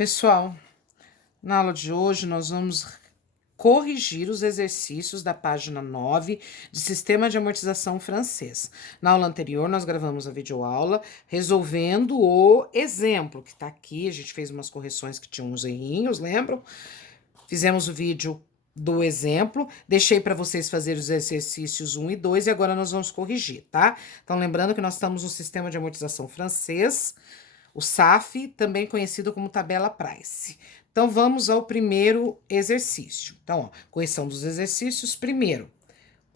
Pessoal, na aula de hoje nós vamos corrigir os exercícios da página 9 de Sistema de Amortização Francês. Na aula anterior nós gravamos a videoaula resolvendo o exemplo que tá aqui, a gente fez umas correções que tinham uns errinhos, lembram? Fizemos o vídeo do exemplo, deixei para vocês fazerem os exercícios 1 e 2 e agora nós vamos corrigir, tá? Então lembrando que nós estamos no Sistema de Amortização Francês, o SAF, também conhecido como tabela Price. Então, vamos ao primeiro exercício. Então, ó, correção dos exercícios, primeiro.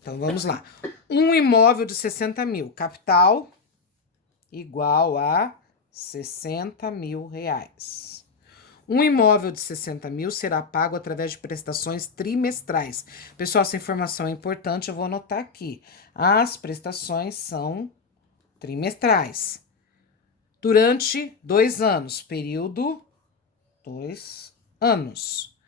Então, vamos lá. Um imóvel de 60 mil, capital igual a 60 mil reais. Um imóvel de 60 mil será pago através de prestações trimestrais. Pessoal, essa informação é importante, eu vou anotar aqui. As prestações são trimestrais. Durante 2 anos, período 2 anos.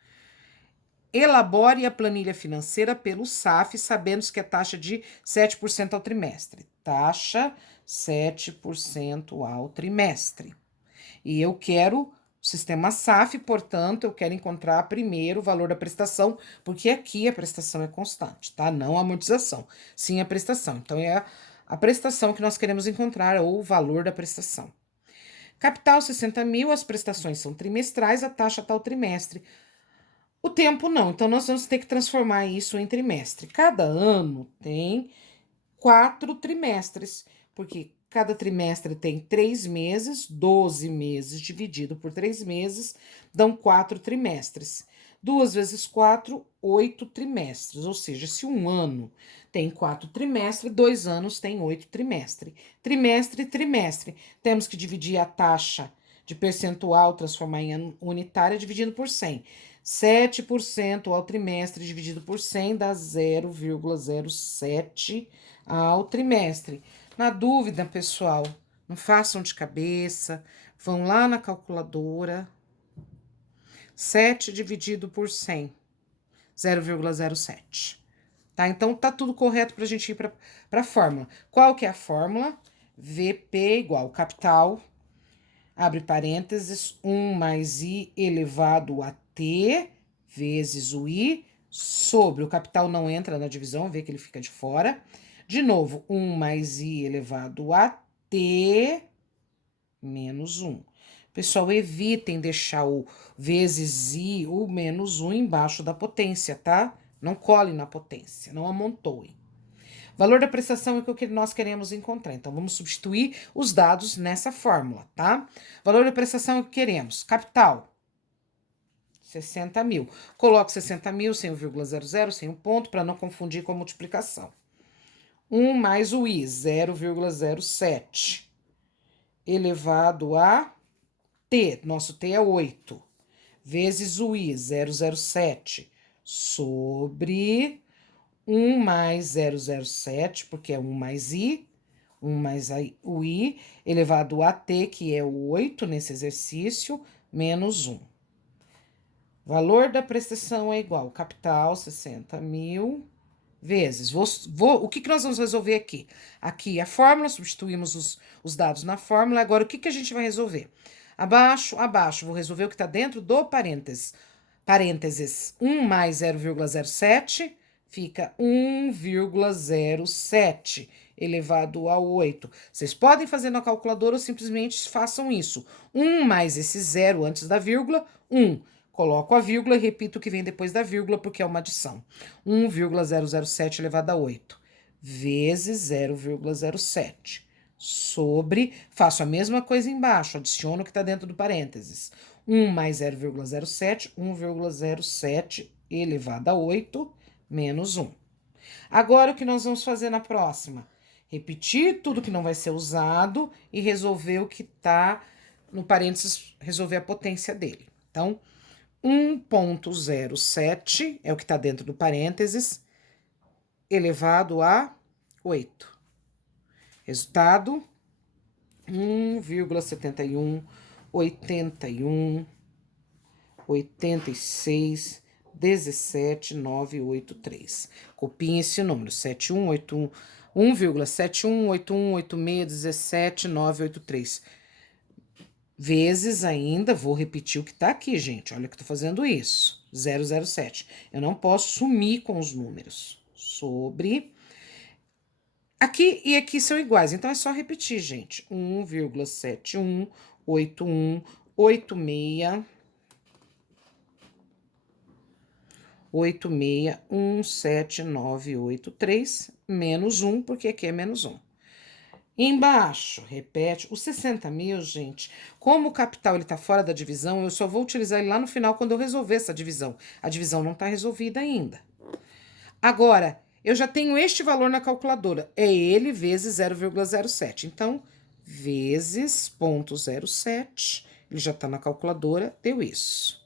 Elabore a planilha financeira pelo SAF, sabendo que é taxa de 7% ao trimestre. Taxa 7% ao trimestre. E eu quero o sistema SAF, portanto, eu quero encontrar primeiro o valor da prestação, porque aqui a prestação é constante, tá? Não a amortização, sim a prestação. Então, é a prestação que nós queremos encontrar, ou o valor da prestação. Capital 60 mil, as prestações são trimestrais, a taxa tal trimestre. O tempo não, então nós vamos ter que transformar isso em trimestre. Cada ano tem 4 trimestres, porque cada trimestre tem 3 meses, 12 meses dividido por 3 meses, dão 4 trimestres. 2 vezes 4, 8 trimestres, ou seja, se um ano tem 4 trimestres, 2 anos tem 8 trimestres. Trimestre, trimestre. Temos que dividir a taxa de percentual, transformar em unitária, dividindo por 100. 7% ao trimestre dividido por 100 dá 0,07 ao trimestre. Na dúvida, pessoal, não façam de cabeça, vão lá na calculadora. 7 dividido por 100, 0,07. Tá? Então, tá tudo correto pra gente ir pra a fórmula. Qual que é a fórmula? VP igual capital, abre parênteses, 1 mais I elevado a T, vezes o I, sobre o capital não entra na divisão, vê que ele fica de fora. De novo, 1 mais I elevado a T, menos 1. Pessoal, evitem deixar o vezes I, o menos 1 embaixo da potência, tá? Não colhem na potência, não amontoem. Valor da prestação é o que nós queremos encontrar. Então, vamos substituir os dados nessa fórmula, tá? Valor da prestação é o que queremos. Capital, 60 mil. Coloco 60 mil sem o vírgula 00, sem o ponto, para não confundir com a multiplicação. 1 mais o I, 0,07. Elevado a T, nosso T é 8, vezes o I, 007, sobre 1 mais 007, porque é 1 mais I, 1 mais o I, elevado a T, que é o 8 nesse exercício, menos 1. Valor da prestação é igual, capital, 60 mil, vezes. O que nós vamos resolver aqui? Aqui a fórmula, substituímos os dados na fórmula, agora o que a gente vai resolver? Abaixo, vou resolver o que está dentro do parênteses. Parênteses, 1 mais 0,07 fica 1,07 elevado a 8. Vocês podem fazer na calculadora ou simplesmente façam isso. 1 mais esse zero antes da vírgula, 1. Coloco a vírgula e repito o que vem depois da vírgula, porque é uma adição. 1,007 elevado a 8, vezes 0,07. Sobre, faço a mesma coisa embaixo, adiciono o que está dentro do parênteses. 1 mais 0,07, 1,07 elevado a 8, menos 1. Agora, o que nós vamos fazer na próxima? Repetir tudo que não vai ser usado e resolver o que está no parênteses, resolver a potência dele. Então, 1,07 é o que está dentro do parênteses, elevado a 8. Resultado, 1,71, 81, 86, 17, 983. Copiem esse número, 7181, 1,71818617 983. vezes ainda, vou repetir o que tá aqui, gente. Olha que eu tô fazendo isso. 007. Eu não posso sumir com os números. Sobre. Aqui e aqui são iguais, então é só repetir, gente. 1,718186 17983 menos 1, porque aqui é menos 1. Embaixo, repete, os 60 mil, gente, como o capital ele tá fora da divisão, eu só vou utilizar ele lá no final quando eu resolver essa divisão. A divisão não tá resolvida ainda. Agora, eu já tenho este valor na calculadora, é ele vezes 0,07. Então, vezes 0,07, ele já tá na calculadora, deu isso.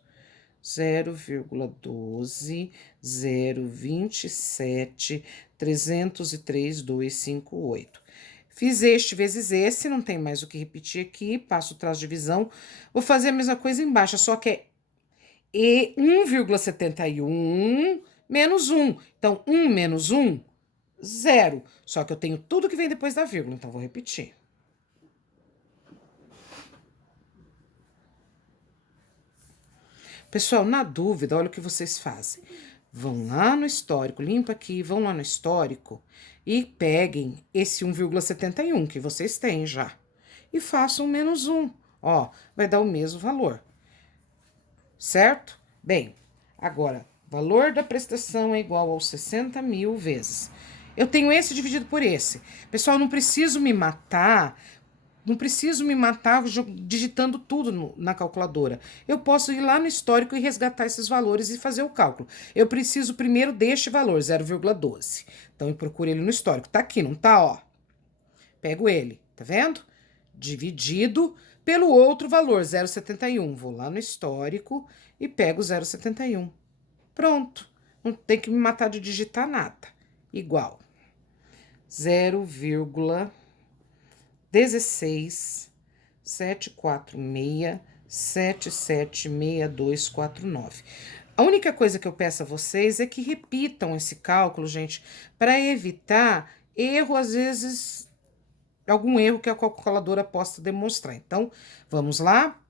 0,12, 0,27, 303,258. Fiz este vezes esse, não tem mais o que repetir aqui, passo o traço de divisão. Vou fazer a mesma coisa embaixo, só que é 1,71 menos 1. Então, 1 menos 1, 0. Só que eu tenho tudo que vem depois da vírgula, então vou repetir. Pessoal, na dúvida, olha o que vocês fazem. Vão lá no histórico, limpa aqui, vão lá no histórico e peguem esse 1,71 que vocês têm já. E façam menos 1. Ó, vai dar o mesmo valor. Certo? Bem, agora, valor da prestação é igual aos 60 mil vezes. Eu tenho esse dividido por esse. Pessoal, não preciso me matar digitando tudo na calculadora. Eu posso ir lá no histórico e resgatar esses valores e fazer o cálculo. Eu preciso primeiro deste valor, 0,12. Então, eu procuro ele no histórico. Tá aqui, não tá? Ó. Pego ele, tá vendo? Dividido pelo outro valor, 0,71. Vou lá no histórico e pego 0,71. Pronto. Não tem que me matar de digitar nada. Igual. 0,16746776249. A única coisa que eu peço a vocês é que repitam esse cálculo, gente, para evitar erro, às vezes, algum erro que a calculadora possa demonstrar. Então, vamos lá.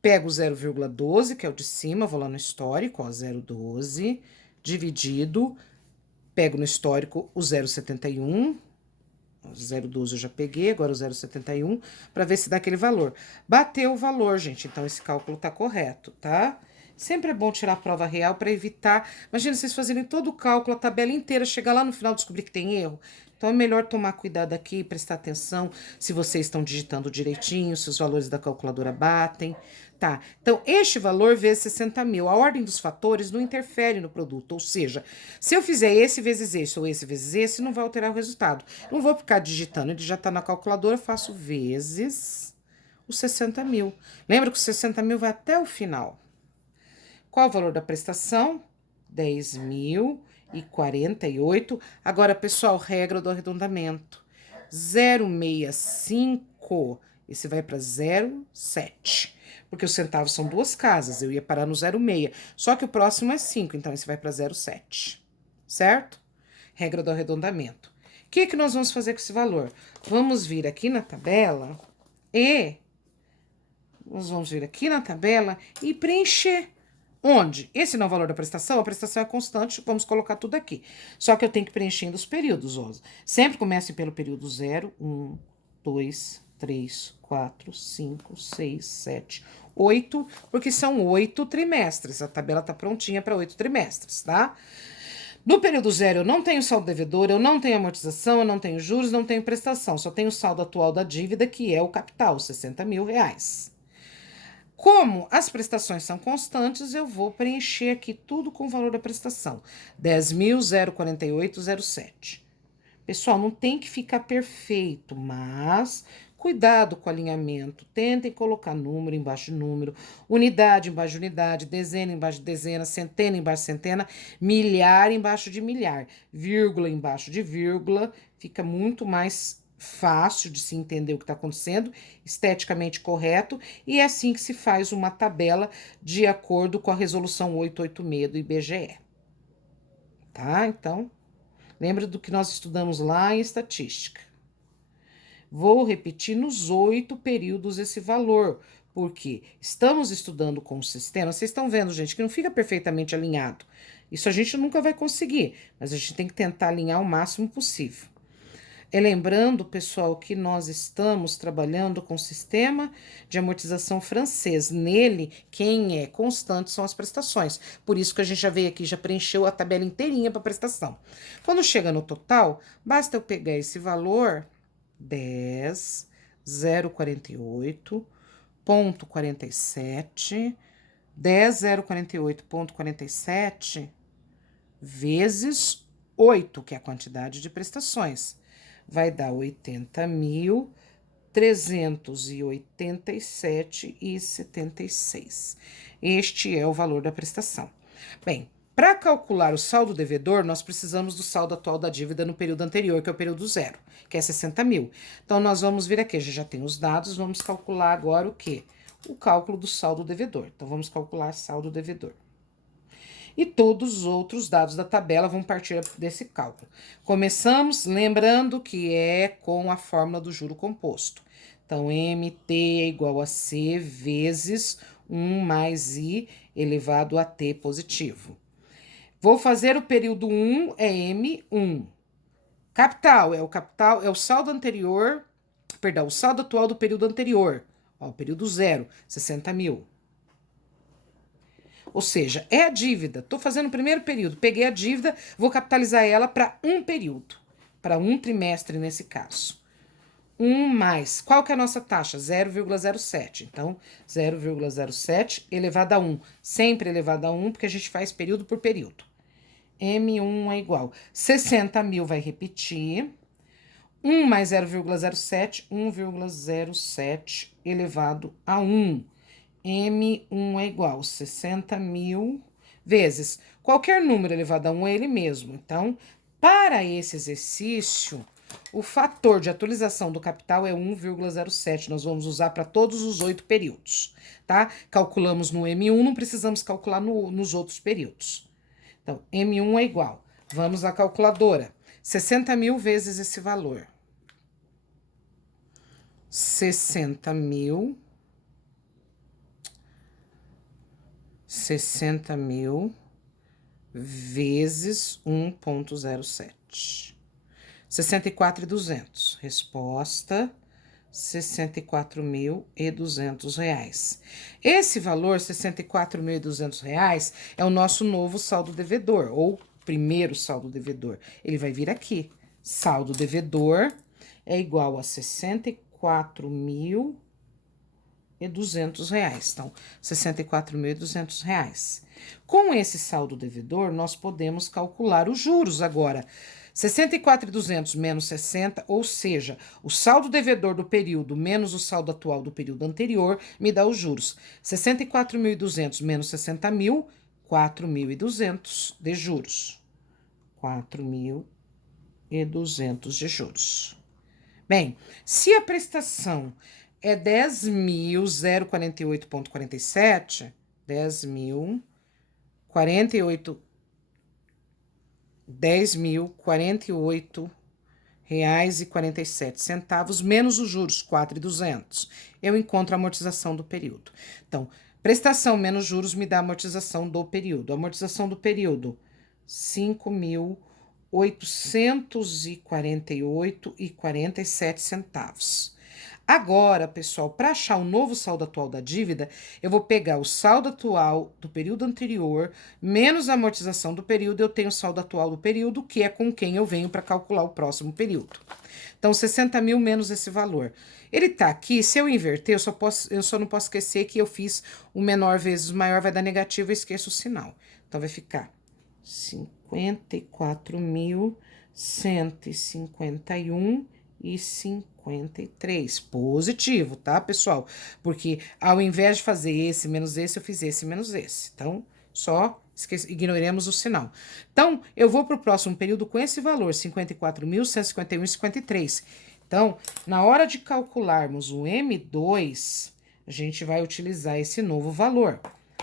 Pego o 0,12, que é o de cima, vou lá no histórico, ó, 0,12, dividido, pego no histórico o 0,71, 0,12 eu já peguei, agora o 0,71, para ver se dá aquele valor. Bateu o valor, gente, então esse cálculo tá correto, tá? Sempre é bom tirar a prova real para evitar. Imagina vocês fazerem todo o cálculo, a tabela inteira, chegar lá no final e descobrir que tem erro. Então é melhor tomar cuidado aqui, prestar atenção se vocês estão digitando direitinho, se os valores da calculadora batem. Tá, então este valor vezes 60 mil. A ordem dos fatores não interfere no produto, ou seja, se eu fizer esse vezes esse ou esse vezes esse, não vai alterar o resultado. Não vou ficar digitando, ele já tá na calculadora, faço vezes os 60 mil. Lembra que os 60 mil vai até o final. Qual o valor da prestação? 10.048. Agora, pessoal, regra do arredondamento. 0,65, esse vai para 0,7. Porque os centavos são duas casas, eu ia parar no 0,6. Só que o próximo é 5, então esse vai para 0,7. Certo? Regra do arredondamento. O que nós vamos fazer com esse valor? Vamos vir aqui na tabela e... Nós vamos vir aqui na tabela e preencher. Onde? Esse não é o valor da prestação, a prestação é constante, vamos colocar tudo aqui. Só que eu tenho que preencher os períodos, ó. Sempre comece pelo período 0, 1, 2, 3, 4, 5, 6, 7, 8, porque são 8 trimestres. A tabela tá prontinha para 8 trimestres, tá? No período 0, eu não tenho saldo devedor, eu não tenho amortização, eu não tenho juros, não tenho prestação. Só tenho o saldo atual da dívida, que é o capital, 60 mil reais. Como as prestações são constantes, eu vou preencher aqui tudo com o valor da prestação. 10.048,07. Pessoal, não tem que ficar perfeito, mas cuidado com o alinhamento. Tentem colocar número embaixo de número, unidade embaixo de unidade, dezena embaixo de dezena, centena embaixo de centena, milhar embaixo de milhar, vírgula embaixo de vírgula. Fica muito mais fácil de se entender o que está acontecendo, esteticamente correto, e é assim que se faz uma tabela de acordo com a resolução 886 do IBGE. Tá? Então, lembra do que nós estudamos lá em estatística. Vou repetir nos 8 períodos esse valor, Porque estamos estudando com o sistema, vocês estão vendo, gente, que não fica perfeitamente alinhado. Isso a gente nunca vai conseguir, mas a gente tem que tentar alinhar o máximo possível. Lembrando, pessoal, que nós estamos trabalhando com o sistema de amortização francês. Nele, quem é constante são as prestações. Por isso que a gente já veio aqui, já preencheu a tabela inteirinha para prestação. Quando chega no total, basta eu pegar esse valor, 10.048,47, 10.048,47 vezes 8, que é a quantidade de prestações. Vai dar 80.387,76. Este é o valor da prestação. Bem, para calcular o saldo devedor, nós precisamos do saldo atual da dívida no período anterior, que é o período zero, que é 60 mil. Então, nós vamos vir aqui, a gente já tem os dados, vamos calcular agora o quê? O cálculo do saldo devedor. Então, vamos calcular saldo devedor. E todos os outros dados da tabela vão partir desse cálculo. Começamos lembrando que é com a fórmula do juro composto. Então, MT é igual a C vezes 1 mais I elevado a T positivo. Vou fazer o período 1, é M1. Capital é o saldo anterior, perdão, o saldo atual do período anterior. Ó, o período 0, 60 mil. Ou seja, é a dívida. Estou fazendo o primeiro período, peguei a dívida, vou capitalizar ela para um período, para um trimestre nesse caso. 1 mais, qual que é a nossa taxa? 0,07. Então, 0,07 elevado a 1. Sempre elevado a 1, porque a gente faz período por período. M1 é igual. 60 mil vai repetir. 1 mais 0,07, 1,07 elevado a 1. M1 é igual a 60 mil vezes qualquer número elevado a 1 é ele mesmo. Então, para esse exercício, o fator de atualização do capital é 1,07. Nós vamos usar para todos os 8 períodos, tá? Calculamos no M1, não precisamos calcular nos outros períodos. Então, M1 é igual. Vamos à calculadora. 60 mil vezes esse valor. 60 mil vezes 1,07. 64.200. Resposta: R$64.200. Esse valor, R$64.200, é o nosso novo saldo devedor, ou primeiro saldo devedor. Ele vai vir aqui. Saldo devedor é igual a R$64.200. Então, R$64.200. Com esse saldo devedor, nós podemos calcular os juros agora. 64.200 menos 60, ou seja, o saldo devedor do período menos o saldo atual do período anterior, me dá os juros. 64.200 menos 60 mil, 4.200 de juros. 4.200 de juros. Bem, se a prestação é 10.048,47, 10.048,47 menos os juros, 4.200. Eu encontro a amortização do período. Então, prestação menos juros me dá a amortização do período. A amortização do período, 5.848,47. Agora, pessoal, para achar o novo saldo atual da dívida, eu vou pegar o saldo atual do período anterior, menos a amortização do período, eu tenho o saldo atual do período, que é com quem eu venho para calcular o próximo período. Então, 60 mil menos esse valor. Ele tá aqui, se eu inverter, eu só não posso esquecer que eu fiz o menor vezes o maior, vai dar negativo, eu esqueço o sinal. Então, vai ficar 54.151,53. Positivo, tá, pessoal? Porque ao invés de fazer esse menos esse, eu fiz esse menos esse. Então, só ignoremos o sinal. Então, eu vou para o próximo período com esse valor, 54.151,53. Então, na hora de calcularmos o M2, a gente vai utilizar esse novo valor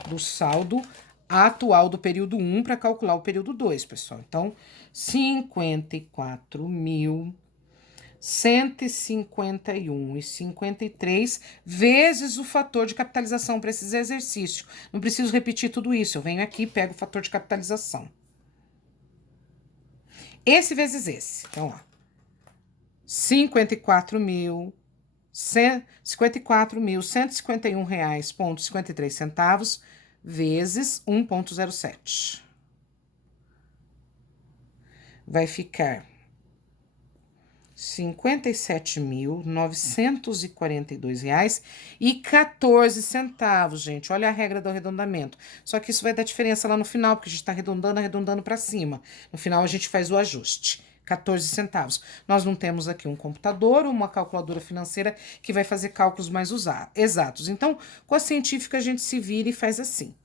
do saldo atual do período 1 para calcular o período 2, pessoal. Então, 54.151,53 151,53 vezes o fator de capitalização para esses exercícios. Não preciso repetir tudo isso, eu venho aqui e pego o fator de capitalização. Esse vezes esse. Então, ó, 54.151 reais, 53 centavos, vezes 1,07. Vai ficar 57.942 reais e 14 centavos, gente. Olha a regra do arredondamento. Só que isso vai dar diferença lá no final, porque a gente está arredondando para cima. No final, a gente faz o ajuste. 14 centavos. Nós não temos aqui um computador ou uma calculadora financeira que vai fazer cálculos mais exatos. Então, com a científica, a gente se vira e faz assim.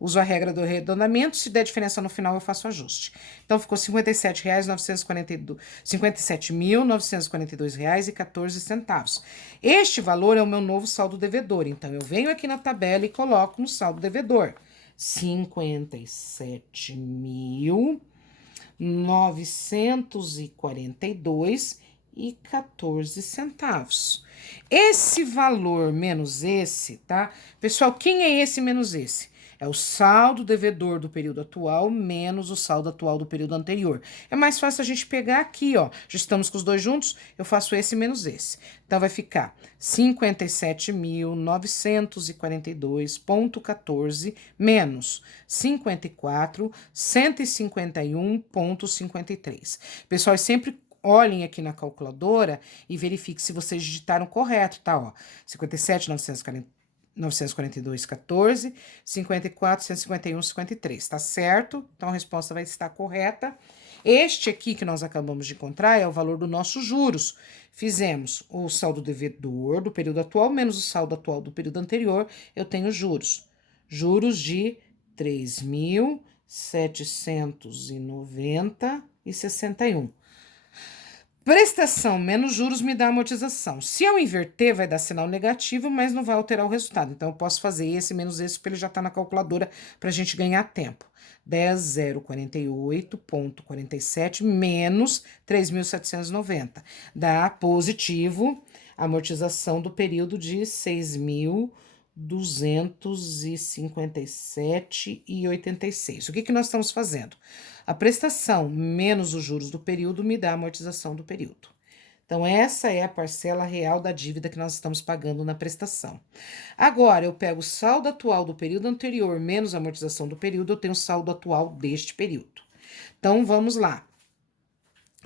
Uso a regra do arredondamento, se der diferença no final, eu faço ajuste. Então, ficou R$ 57.942 reais e 14 centavos. Este valor é o meu novo saldo devedor. Então, eu venho aqui na tabela e coloco no saldo devedor. 57.942 e 14 centavos. Esse valor menos esse, tá? Pessoal, quem é esse menos esse? É o saldo devedor do período atual menos o saldo atual do período anterior. É mais fácil a gente pegar aqui, ó. Já estamos com os dois juntos, eu faço esse menos esse. Então, vai ficar 57.942,14 menos 54.151,53. Pessoal, sempre olhem aqui na calculadora e verifique se vocês digitaram correto, tá? Ó, 57.942,14, 54.151,53, tá certo? Então, a resposta vai estar correta. Este aqui que nós acabamos de encontrar é o valor do nosso juros. Fizemos o saldo devedor do período atual menos o saldo atual do período anterior, eu tenho juros. Juros de 3.790,61. Prestação menos juros me dá amortização. Se eu inverter, vai dar sinal negativo, mas não vai alterar o resultado. Então, eu posso fazer esse menos esse, porque ele já está na calculadora para a gente ganhar tempo. 10.048,47 menos 3.790. Dá positivo amortização do período de 6.257,86. O que nós estamos fazendo? A prestação menos os juros do período me dá a amortização do período. Então, essa é a parcela real da dívida que nós estamos pagando na prestação. Agora, eu pego o saldo atual do período anterior menos a amortização do período, eu tenho o saldo atual deste período. Então, vamos lá.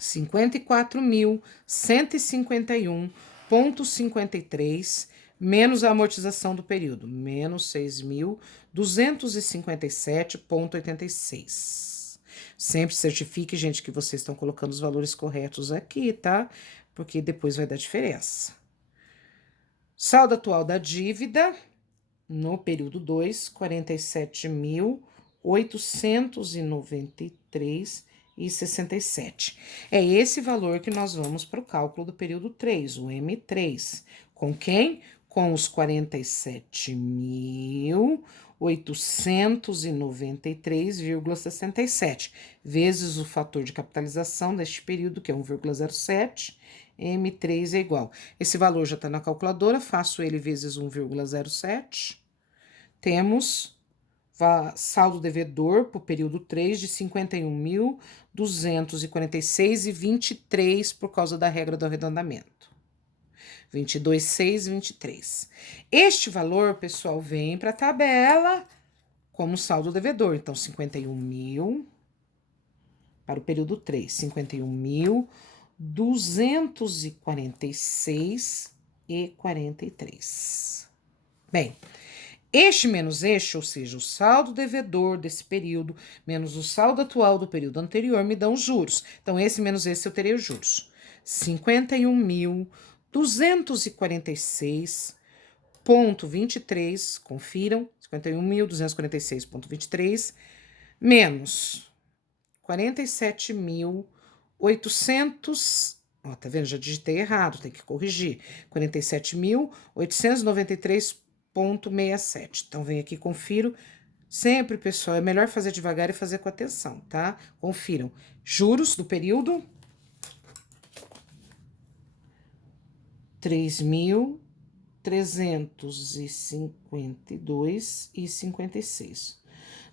54.151,53 menos a amortização do período, menos 6.257,86. Sempre certifique, gente, que vocês estão colocando os valores corretos aqui, tá? Porque depois vai dar diferença. Saldo atual da dívida, no período 2, 47.893,67. É esse valor que nós vamos para o cálculo do período 3, o M3. Com quem? Com os 47.893,67, vezes o fator de capitalização deste período, que é 1,07, M3 é igual. Esse valor já está na calculadora, faço ele vezes 1,07. Temos saldo devedor para o período 3 de 51.246,23 por causa da regra do arredondamento. 22.623. Este valor, pessoal, vem para a tabela como saldo devedor. Então, 51.000 para o período 3, 51.246,43. Bem, este menos este, ou seja, o saldo devedor desse período, menos o saldo atual do período anterior, me dão os juros. Então, esse menos esse, eu terei os juros. 51.246,23, confiram, 51.246,23, menos 47.800, ó, tá vendo? Já digitei errado, tem que corrigir. 47.893,67. Então, vem aqui, confiro. Sempre, pessoal, é melhor fazer devagar e fazer com atenção, tá? Confiram. Juros do período. 3.352,56.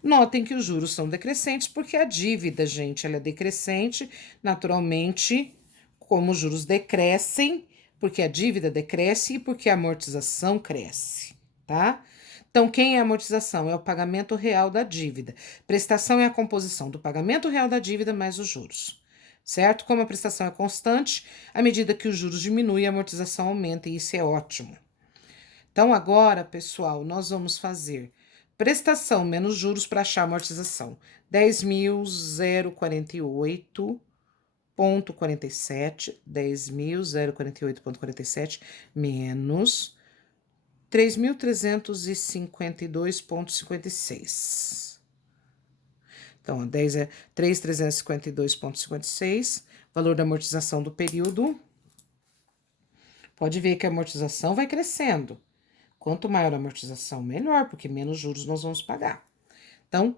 Notem que os juros são decrescentes, porque a dívida, gente, ela é decrescente, naturalmente, como os juros decrescem, porque a dívida decresce e porque a amortização cresce, tá? Então, quem é a amortização? É o pagamento real da dívida. Prestação é a composição do pagamento real da dívida mais os juros, certo? Como a prestação é constante, à medida que os juros diminuem, a amortização aumenta, e isso é ótimo. Então, agora, pessoal, nós vamos fazer prestação menos juros para achar amortização. 10.048,47 menos 3.352,56. Então, 10 é 3.352,56, valor da amortização do período. Pode ver que a amortização vai crescendo. Quanto maior a amortização, melhor, porque menos juros nós vamos pagar. Então,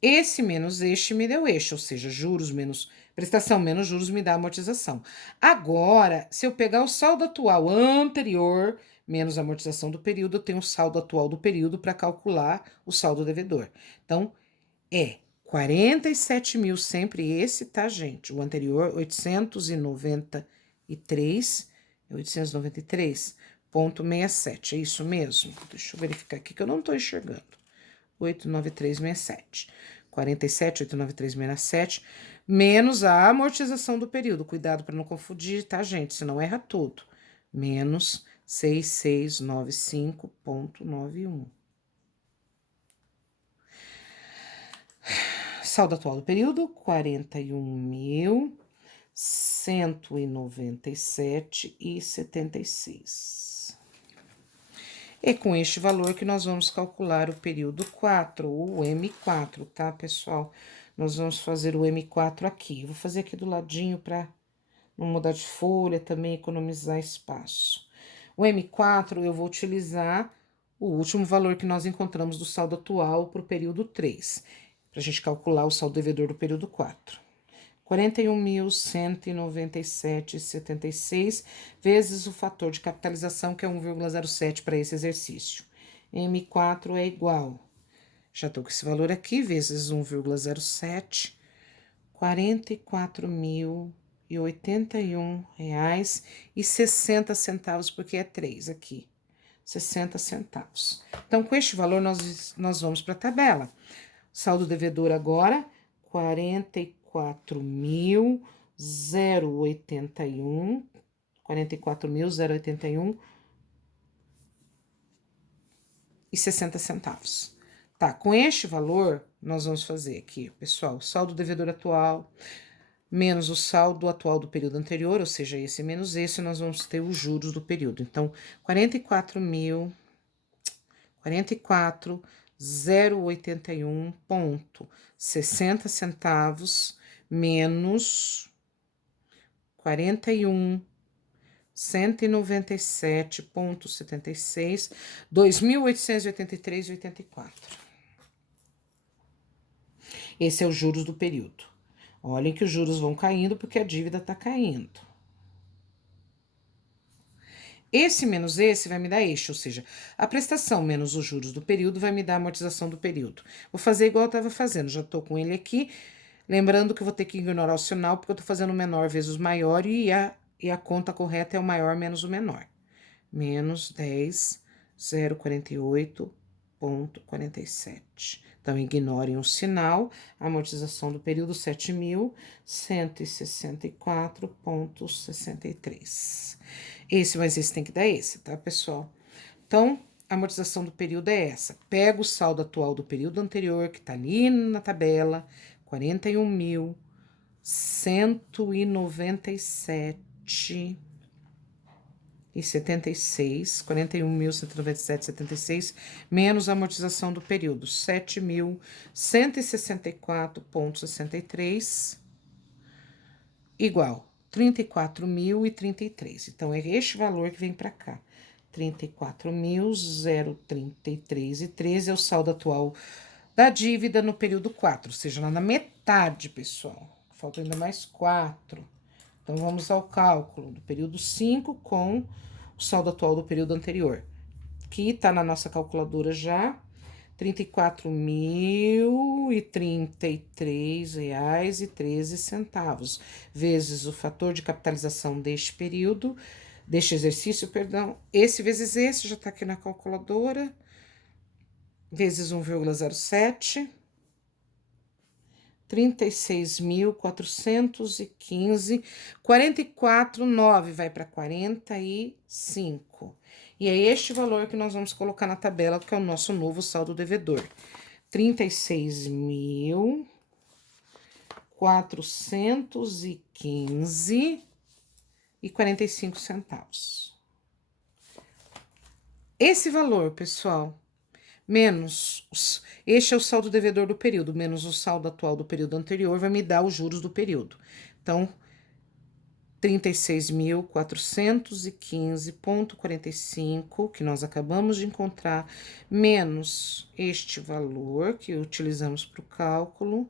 esse menos este me deu este, ou seja, juros menos prestação menos juros me dá amortização. Agora, se eu pegar o saldo atual anterior menos a amortização do período, eu tenho o saldo atual do período para calcular o saldo devedor. Então, é 47 mil, sempre esse, tá, gente? O anterior, 893,67. É isso mesmo? Deixa eu verificar aqui que eu não tô enxergando. 893,67. 47,893,67, menos a amortização do período. Cuidado para não confundir, tá, gente? Senão erra tudo. Menos 6695,91. Saldo atual do período, 41.197,76. É com este valor que nós vamos calcular o período 4, o M4, tá, pessoal? Nós vamos fazer o M4 aqui. Vou fazer aqui do ladinho para não mudar de folha, também economizar espaço. O M4 eu vou utilizar o último valor que nós encontramos do saldo atual para o período 3, para a gente calcular o saldo devedor do período 4. 41.197,76 vezes o fator de capitalização, que é 1,07 para esse exercício. M4 é igual, já estou com esse valor aqui, vezes 1,07, R$ 44.081,60, porque é 3 aqui, 60 centavos. Então, com este valor, nós vamos para a tabela. Saldo devedor agora, 44.081,60 centavos. Tá, com este valor, nós vamos fazer aqui, pessoal, saldo devedor atual, menos o saldo atual do período anterior, ou seja, esse menos esse, nós vamos ter os juros do período. Então, 44.081,60 centavos menos 41.197,76, 2.883,84. Esse é os juros do período. Olhem que os juros vão caindo porque a dívida está caindo. Esse menos esse vai me dar este, ou seja, a prestação menos os juros do período vai me dar a amortização do período. Vou fazer igual eu estava fazendo, já estou com ele aqui. Lembrando que eu vou ter que ignorar o sinal, porque eu estou fazendo o menor vezes o maior e a conta correta é o maior menos o menor. Menos 10.048,47. Então, ignorem o sinal, a amortização do período 7.164,63. Mas esse tem que dar esse, tá, pessoal? Então, a amortização do período é essa. Pega o saldo atual do período anterior, que tá ali na tabela, 41.197,76, menos a amortização do período, 7.164,63, igual 34.033. Então, é este valor que vem para cá. 34.033,13 é o saldo atual da dívida no período 4, ou seja, lá na metade, pessoal. Faltam ainda mais 4. Então, vamos ao cálculo do período 5 com o saldo atual do período anterior, que tá na nossa calculadora já, R$ 34.033,13, vezes o fator de capitalização deste período, deste exercício, perdão, esse vezes esse, já tá aqui na calculadora, vezes 1,07, 36.415, 44,9 vai para 45. E é este valor que nós vamos colocar na tabela, que é o nosso novo saldo devedor. 36.415,45. Esse valor, pessoal, menos, este é o saldo devedor do período, menos o saldo atual do período anterior, vai me dar os juros do período. Então, 36.415,45, que nós acabamos de encontrar, menos este valor que utilizamos para o cálculo,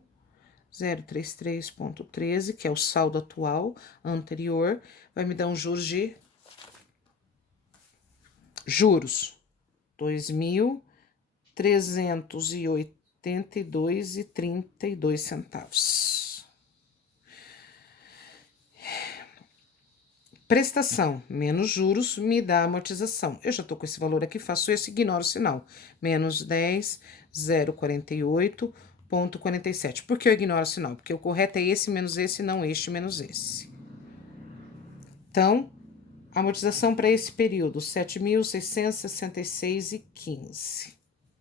033,13, que é o saldo atual anterior, vai me dar um juros de... Juros, 2.382,32. Prestação menos juros me dá amortização. Eu já tô com esse valor aqui, faço esse, ignoro o sinal. Menos 10.048,47. Por que eu ignoro o sinal? Porque o correto é esse menos esse, não este menos esse. Então, amortização para esse período, 7.666,15,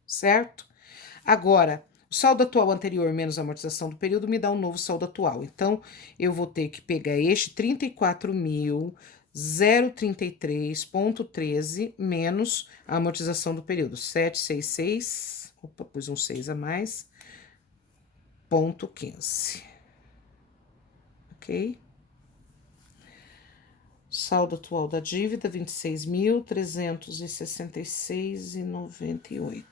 certo? Agora, o saldo atual anterior menos a amortização do período me dá um novo saldo atual. Então, eu vou ter que pegar este 34.033,13 menos a amortização do período, 766, opa, pus um 6 a mais, ponto 15. Ok? Saldo atual da dívida, 26.366,98.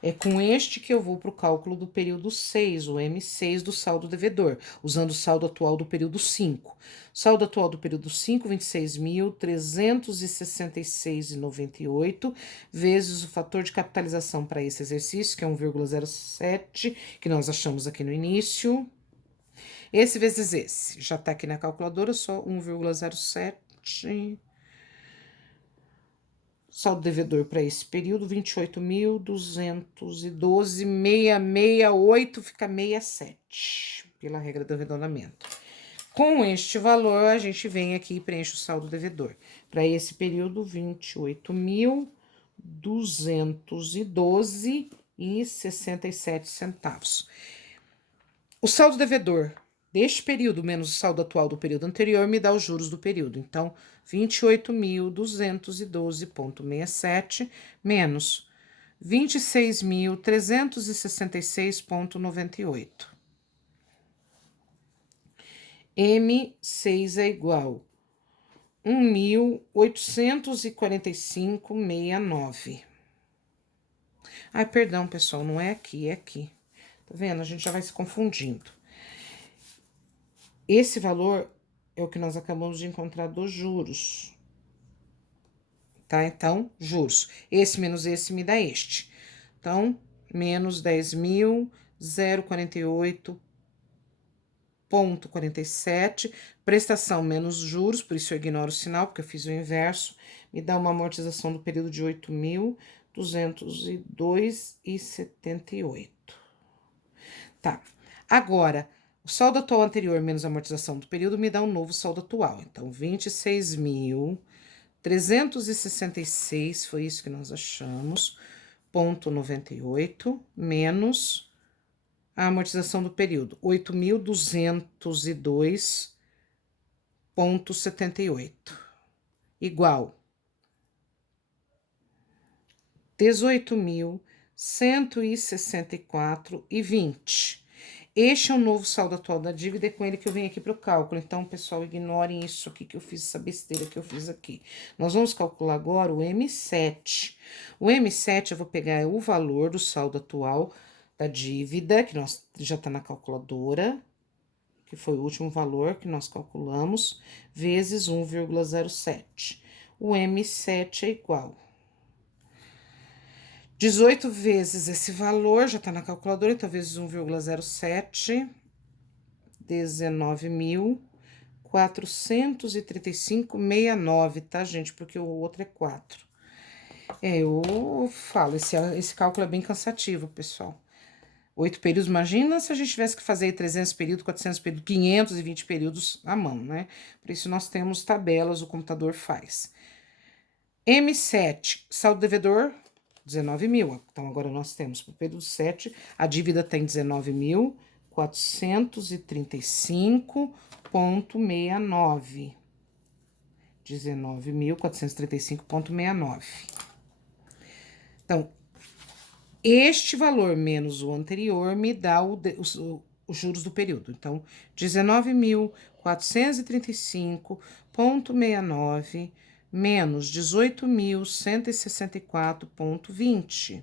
É com este que eu vou para o cálculo do período 6, o M6 do saldo devedor, usando o saldo atual do período 5. Saldo atual do período 5, 26.366,98, vezes o fator de capitalização para esse exercício, que é 1,07, que nós achamos aqui no início. Esse vezes esse, já tá aqui na calculadora, só 1,07. Saldo devedor para esse período, 28.212,668, fica 67, pela regra do arredondamento. Com este valor, a gente vem aqui e preenche o saldo devedor. Para esse período, 28.212,67. O saldo devedor deste período menos o saldo atual do período anterior me dá os juros do período. Então, 28.212,67 menos 26.366,98. M6 é igual a 1.845,69. Ai, perdão, pessoal, não é aqui, é aqui. Tá vendo? A gente já vai se confundindo. Esse valor é o que nós acabamos de encontrar dos juros. Tá? Então, juros. Esse menos esse me dá este. Então, menos 10.048,47. Prestação menos juros, por isso eu ignoro o sinal, porque eu fiz o inverso. Me dá uma amortização do período de 8.202,78. Tá. Agora, o saldo atual anterior menos a amortização do período me dá um novo saldo atual. Então, 26.366, foi isso que nós achamos, ponto 98, menos a amortização do período, 8.202,78, igual 18.164,20. Este é o novo saldo atual da dívida, é com ele que eu venho aqui para o cálculo. Então, pessoal, ignorem isso aqui que eu fiz, essa besteira que eu fiz aqui. Nós vamos calcular agora o M7. O M7, eu vou pegar o valor do saldo atual da dívida, que nós já tá na calculadora, que foi o último valor que nós calculamos, vezes 1,07. o M7 é igual. 18 vezes esse valor, já tá na calculadora, então vezes 1,07, 19.435,69, tá, gente? Porque o outro é 4. Eu falo, esse cálculo é bem cansativo, pessoal. 8 períodos, imagina se a gente tivesse que fazer 300 períodos, 400 períodos, 520 períodos à mão, né? Por isso, nós temos tabelas, o computador faz. M7, saldo devedor, 19 mil. Então, agora nós temos para o período 7, a dívida tem 19.435,69. 19.435,69. Então, este valor menos o anterior me dá os juros do período. Então, 19.435,69 menos 18.164,20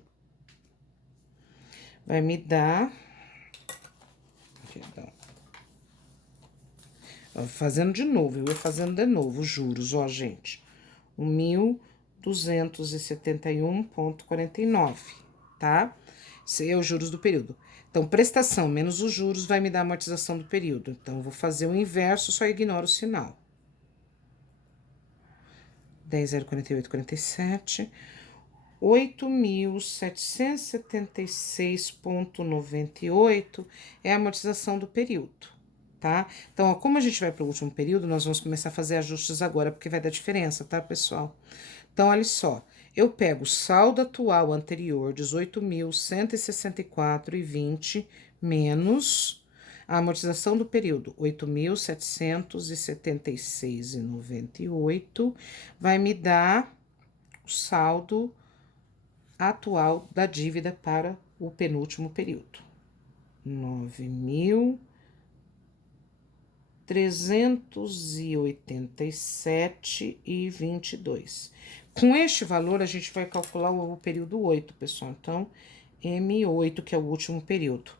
vai me dar... Perdão. Fazendo de novo, eu ia fazendo de novo os juros, ó, gente. 1.271,49, tá? Esse é os juros do período. Então, prestação menos os juros vai me dar a amortização do período. Então, eu vou fazer o inverso, só ignoro o sinal. 10.048,47. 8.776,98 é a amortização do período, tá? Então, ó, como a gente vai para o último período, nós vamos começar a fazer ajustes agora, porque vai dar diferença, tá, pessoal? Então, olha só, eu pego o saldo atual anterior, 18.164,20, menos a amortização do período, 8.776,98, vai me dar o saldo atual da dívida para o penúltimo período. 9.387,22. Com este valor, a gente vai calcular o período 8, pessoal. Então, M8, que é o último período.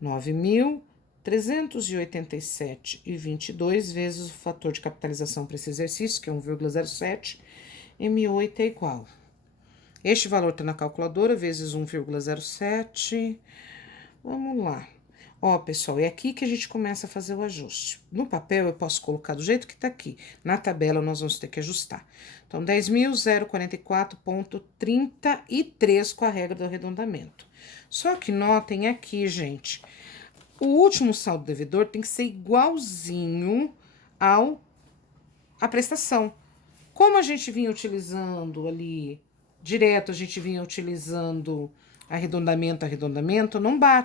9.387,22 vezes o fator de capitalização para esse exercício, que é 1,07. M8 é igual. Este valor tá na calculadora, vezes 1,07. Vamos lá. Ó, pessoal, é aqui que a gente começa a fazer o ajuste. No papel, eu posso colocar do jeito que tá aqui. Na tabela, nós vamos ter que ajustar. Então, 10.044,33 com a regra do arredondamento. Só que notem aqui, gente, o último saldo devedor tem que ser igualzinho à prestação. Como a gente vinha utilizando ali... Direto a gente vinha utilizando arredondamento, não bate.